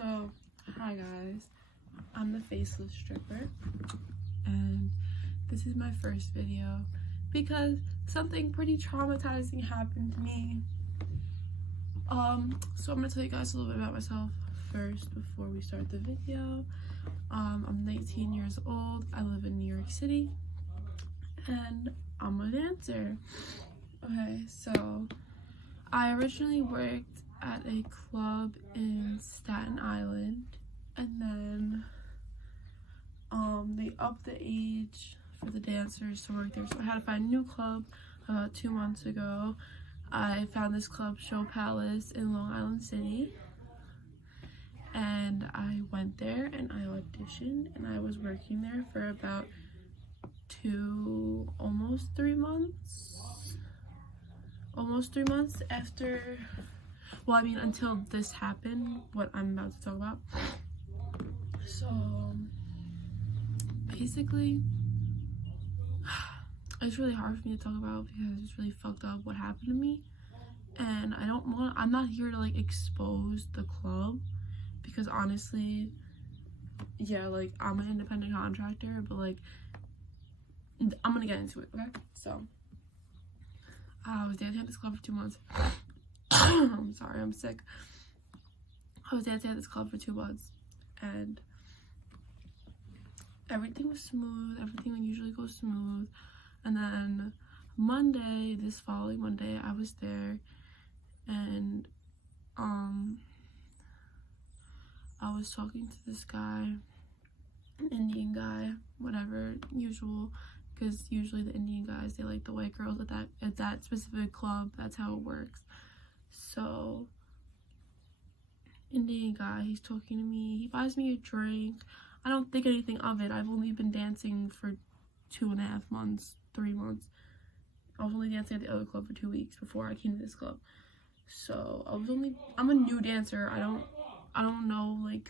So, hi guys, I'm the faceless stripper, and this is my first video because something pretty traumatizing happened to me. So I'm gonna tell you guys a little bit about myself first before we start the video. I'm 19 years old, I live in New York City, and I'm a dancer. Okay, so I originally worked at a club in Staten Island, and then they upped the age for the dancers to work there, so I had to find a new club. About 2 months ago I found this club, Show Palace, in Long Island City, and I went there and I auditioned, and I was working there for about almost 3 months after, well, I mean, until this happened, what I'm about to talk about. So basically, it's really hard for me to talk about because it's really fucked up what happened to me, and I'm not here to like expose the club, because honestly, yeah, like, I'm an independent contractor, but like, I'm gonna get into it, okay? So I was dancing at this club for 2 months. I'm sorry, I'm sick. I was dancing at this club for 2 months, and everything was smooth. Everything usually goes smooth. And then this following Monday, I was there, and I was talking to this guy, an Indian guy, whatever, usual, because usually the Indian guys, they like the white girls at that specific club. That's how it works. So, Indian guy, he's talking to me, he buys me a drink. I don't think anything of it. I've only been dancing for 2.5 months, 3 months. I was only dancing at the other club for 2 weeks before I came to this club. So I'm a new dancer. I don't know, like,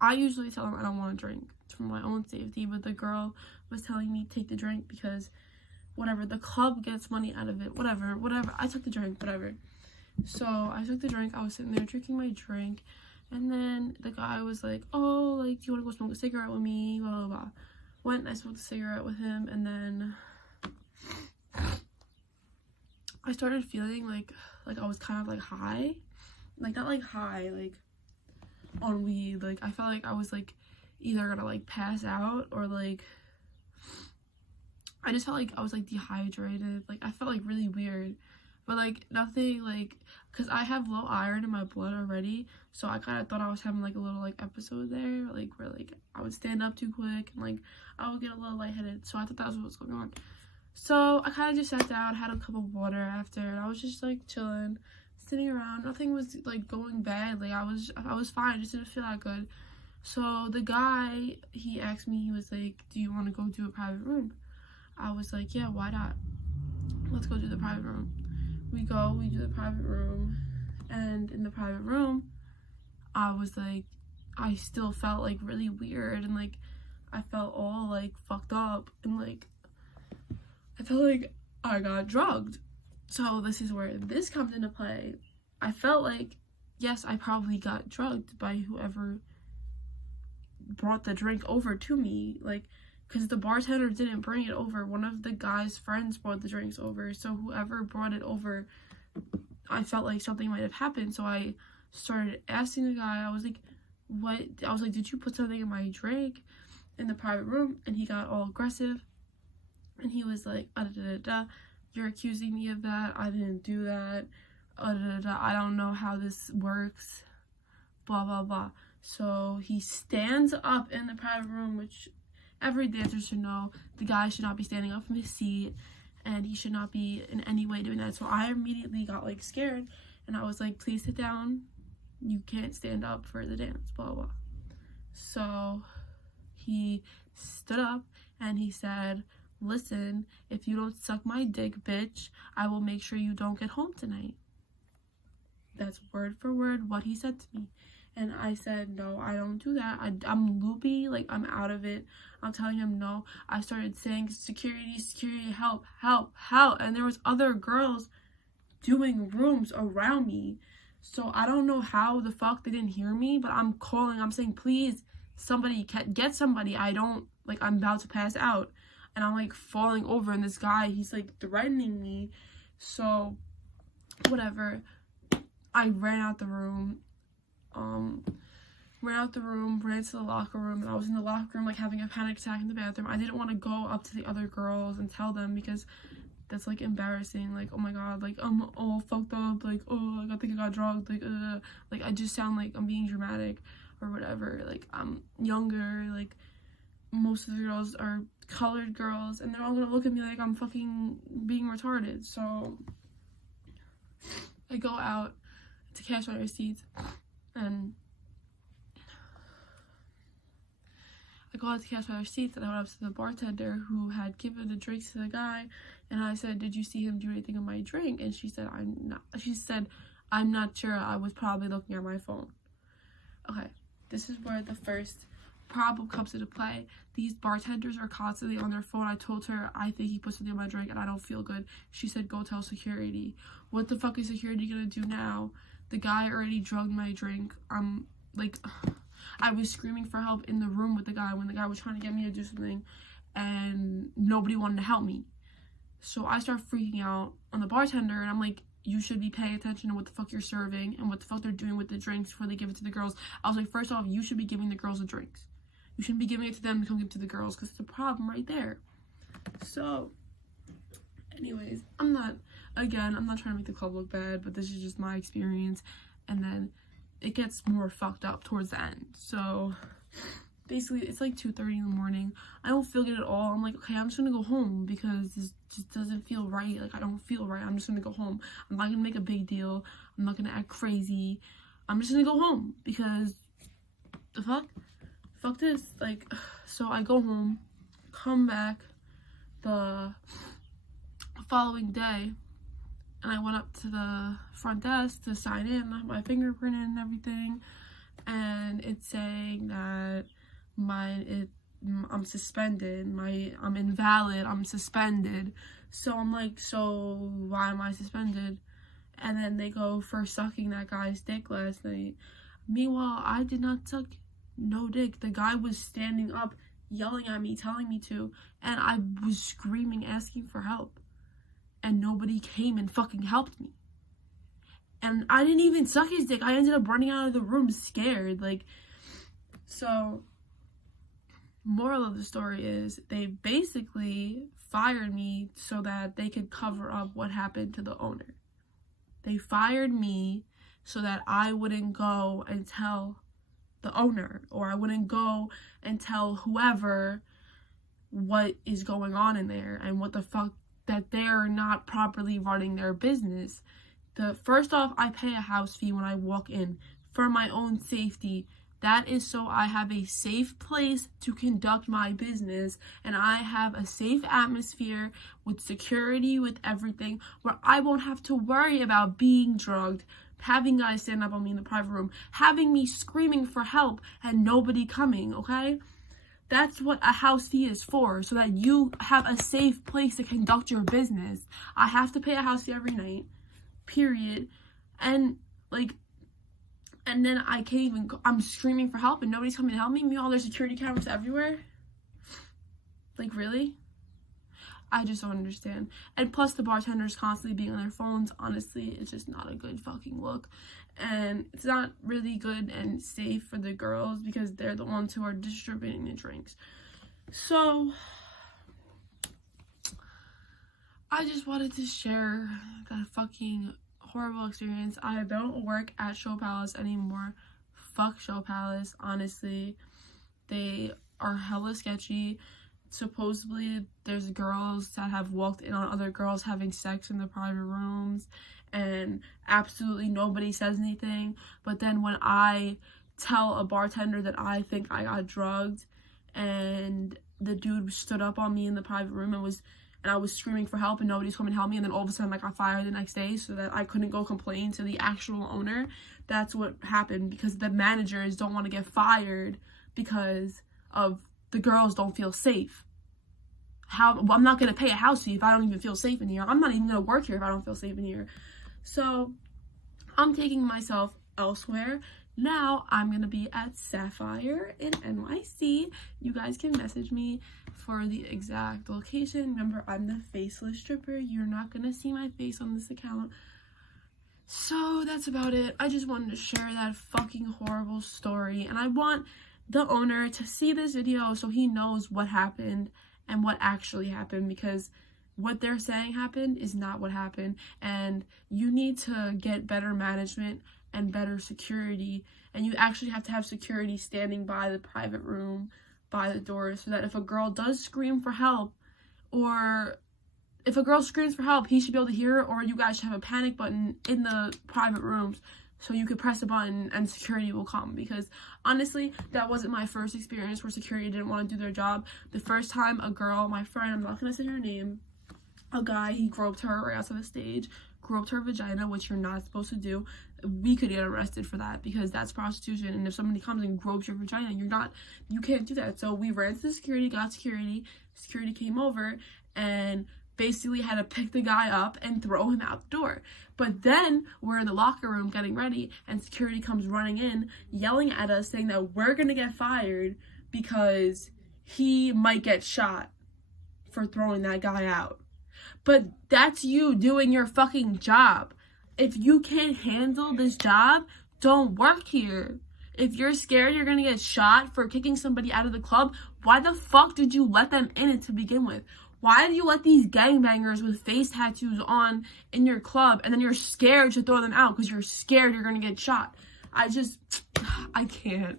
I usually tell them I don't want to drink for my own safety, but the girl was telling me take the drink because whatever, the club gets money out of it, whatever. I took the drink, whatever. So I took the drink, I was sitting there drinking my drink, and then the guy was like, oh, like, do you want to go smoke a cigarette with me, blah blah blah. Went and I smoked a cigarette with him, and then I started feeling like I was kind of like high, like, not like high like on weed, like I felt like I was like either gonna like pass out, or like I just felt like I was like dehydrated. Like, I felt like really weird, but like nothing, like, because I have low iron in my blood already, so I kind of thought I was having like a little like episode there, like where like I would stand up too quick and like I would get a little lightheaded. So I thought that was what was going on. So I kind of just sat down, had a cup of water after, and I was just like chilling, sitting around. Nothing was like going bad. Like, I was fine. I just didn't feel that good. So the guy, he asked me, he was like, do you want to go do a private room? I was like, yeah, why not? Let's go do the private room. We do the private room, and in the private room, I was like, I still felt like really weird, and like I felt all like fucked up, and like I felt like I got drugged. So this is where this comes into play. I felt like, yes, I probably got drugged by whoever brought the drink over to me, like, because the bartender didn't bring it over. One of the guy's friends brought the drinks over, so whoever brought it over, I felt like something might have happened. So I started asking the guy, I was like, what? I was like, did you put something in my drink in the private room? And he got all aggressive, and he was like, you're accusing me of that, I didn't do that, I don't know how this works, blah blah blah. So he stands up in the private room, which every dancer should know. The guy should not be standing up from his seat, and he should not be in any way doing that. So I immediately got like scared, and I was like, please sit down, you can't stand up for the dance, blah blah. So he stood up and he said, listen, if you don't suck my dick, bitch, I will make sure you don't get home tonight. That's word for word what he said to me. And I said, no, I don't do that. I'm loopy, like, I'm out of it. I'm telling him no. I started saying, security, help. And there was other girls doing rooms around me. So I don't know how the fuck they didn't hear me, but I'm calling, I'm saying, please, somebody, get somebody. I'm about to pass out. And I'm like falling over, and this guy, he's like threatening me. So whatever, I ran out the room, ran to the locker room, and I was in the locker room like having a panic attack in the bathroom. I didn't want to go up to the other girls and tell them, because that's like embarrassing, like, oh my god, like I'm all fucked up, like, oh, I think I got drugged, like I just sound like I'm being dramatic or whatever. Like, I'm younger, like most of the girls are colored girls, and they're all gonna look at me like I'm fucking being retarded. So I go out to cash my receipts, and I went up to the bartender who had given the drinks to the guy, and I said, did you see him do anything on my drink? And she said, I'm not sure, I was probably looking at my phone. Okay, this is where the first problem comes into play. These bartenders are constantly on their phone. I told her, I think he put something in my drink and I don't feel good. She said, go tell security. What the fuck is security gonna do now? The guy already drugged my drink. I was screaming for help in the room with the guy when the guy was trying to get me to do something, and nobody wanted to help me. So I start freaking out on the bartender, and I'm like, you should be paying attention to what the fuck you're serving and what the fuck they're doing with the drinks before they give it to the girls. I was like, first off, you should be giving the girls the drinks. You shouldn't be giving it to them to come give it to the girls, because it's a problem right there. So anyways, I'm not trying to make the club look bad, but this is just my experience. And then it gets more fucked up towards the end. So basically, it's like 2:30 in the morning. I don't feel good at all. I'm like, okay, I'm just gonna go home, because this just doesn't feel right. Like, I don't feel right. I'm just gonna go home. I'm not gonna make a big deal. I'm not gonna act crazy. I'm just gonna go home, because the fuck this. Like, so I go home, come back the following day, and I went up to the front desk to sign in, have my fingerprint in and everything, and it's saying that I'm suspended, I'm invalid, I'm suspended. So I'm like, so why am I suspended? And then they go for sucking that guy's dick last night. Meanwhile, I did not suck no dick. The guy was standing up, yelling at me, telling me to, and I was screaming, asking for help. And nobody came and fucking helped me. And I didn't even suck his dick. I ended up running out of the room scared. Like, so moral of the story is they basically fired me so that they could cover up what happened to the owner. They fired me so that I wouldn't go and tell the owner, or I wouldn't go and tell whoever what is going on in there and what the fuck, that they're not properly running their business. First off, I pay a house fee when I walk in for my own safety. That is so I have a safe place to conduct my business, and I have a safe atmosphere with security, with everything, where I won't have to worry about being drugged, having guys stand up on me in the private room, having me screaming for help and nobody coming, okay? That's what a house fee is for, so that you have a safe place to conduct your business. I have to pay a house fee every night, period. And then I can't even go. I'm screaming for help and nobody's coming to help me. Meanwhile, there's security cameras everywhere. Like, really? I just don't understand. And plus, the bartenders constantly being on their phones. Honestly, it's just not a good fucking look. And it's not really good and safe for the girls, because they're the ones who are distributing the drinks. So I just wanted to share that fucking horrible experience. I don't work at Show Palace anymore. Fuck Show Palace, honestly. They are hella sketchy. Supposedly there's girls that have walked in on other girls having sex in the private rooms, and absolutely nobody says anything. But then when I tell a bartender that I think I got drugged, and the dude stood up on me in the private room and I was screaming for help and nobody's coming to help me, and then all of a sudden I got fired the next day so that I couldn't go complain to the actual owner. That's what happened, because the managers don't want to get fired because of the girls don't feel safe. I'm not going to pay a house fee if I don't even feel safe in here. I'm not even going to work here if I don't feel safe in here. So I'm taking myself elsewhere. Now I'm gonna be at Sapphire in NYC. You guys can message me for the exact location. Remember, I'm the faceless stripper. You're not gonna see my face on this account. So that's about it. I just wanted to share that fucking horrible story, and I want the owner to see this video so he knows what happened and what actually happened, because what they're saying happened is not what happened, and you need to get better management and better security, and you actually have to have security standing by the private room, by the door, so that if a girl does scream for help, or if a girl screams for help, he should be able to hear her, or you guys should have a panic button in the private rooms so you could press a button and security will come. Because honestly, that wasn't my first experience where security didn't want to do their job. The first time a girl, my friend, I'm not going to say her name, a guy, he groped her right outside the stage, groped her vagina, which you're not supposed to do. We could get arrested for that because that's prostitution, and if somebody comes and gropes your vagina, you can't do that. So we ran to the security, got security came over and basically had to pick the guy up and throw him out the door. But then we're in the locker room getting ready, and security comes running in, yelling at us, saying that we're gonna get fired because he might get shot for throwing that guy out. But that's you doing your fucking job. If you can't handle this job, don't work here. If you're scared you're gonna get shot for kicking somebody out of the club, why the fuck did you let them in it to begin with? Why do you let these gangbangers with face tattoos on in your club, and then you're scared to throw them out because you're scared you're gonna get shot? I can't.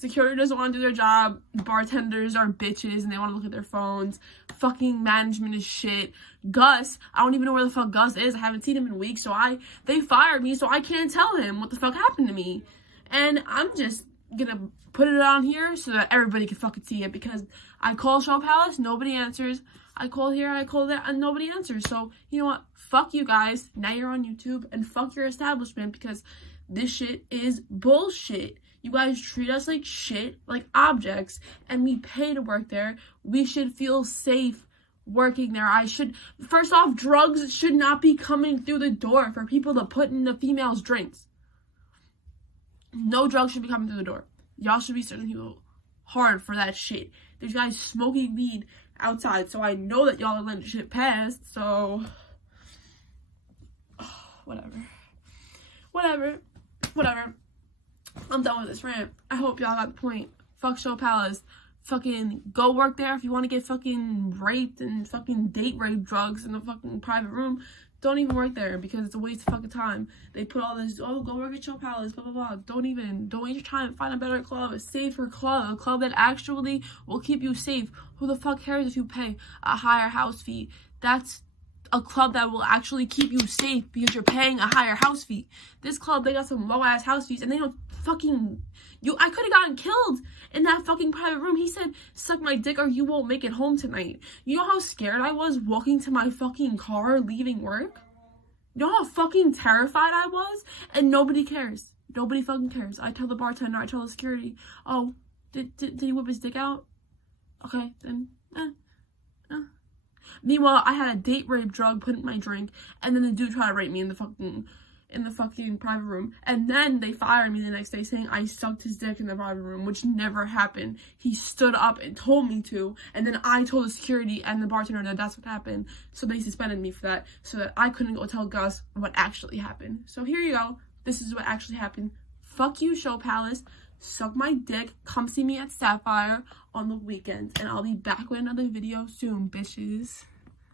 Security doesn't want to do their job. Bartenders are bitches and they want to look at their phones. Fucking management is shit. Gus, I don't even know where the fuck Gus is. I haven't seen him in weeks, so they fired me, so I can't tell him what the fuck happened to me. And I'm just gonna put it on here so that everybody can fucking see it, because I call Show Palace, nobody answers. I call here, I call there, and nobody answers. So, you know what? Fuck you guys. Now you're on YouTube, and fuck your establishment, because this shit is bullshit. You guys treat us like shit, like objects, and we pay to work there. We should feel safe working there. First off, drugs should not be coming through the door for people to put in the females' drinks. No drugs should be coming through the door. Y'all should be searching people hard for that shit. There's guys smoking weed outside, so I know that y'all are letting shit pass, so whatever. I'm done with this rant. I hope y'all got the point. Fuck Show Palace. Fucking go work there if you want to get fucking raped and fucking date rape drugs in the fucking private room. Don't even work there, because it's a waste of fucking time. They put all this, oh, go work at Show Palace, blah, blah, blah. Don't waste your time. Find a better club, a safer club, a club that actually will keep you safe. Who the fuck cares if you pay a higher house fee? That's a club that will actually keep you safe because you're paying a higher house fee. This club, they got some low-ass house fees, and they don't fucking... I could have gotten killed in that fucking private room. He said, suck my dick or you won't make it home tonight. You know how scared I was walking to my fucking car leaving work? You know how fucking terrified I was? And nobody cares. Nobody fucking cares. I tell the bartender, I tell the security, oh, did he whip his dick out? Okay, then, Meanwhile, I had a date rape drug put in my drink, and then the dude tried to rape me in the fucking private room, and then they fired me the next day saying I sucked his dick in the private room, which never happened. He stood up and told me to, and then I told the security and the bartender that that's what happened, so they suspended me for that, so that I couldn't go tell Gus what actually happened. So here you go. This is what actually happened. Fuck you, Show Palace. Suck my dick. Come see me at Sapphire on the weekends, and I'll be back with another video soon, bitches.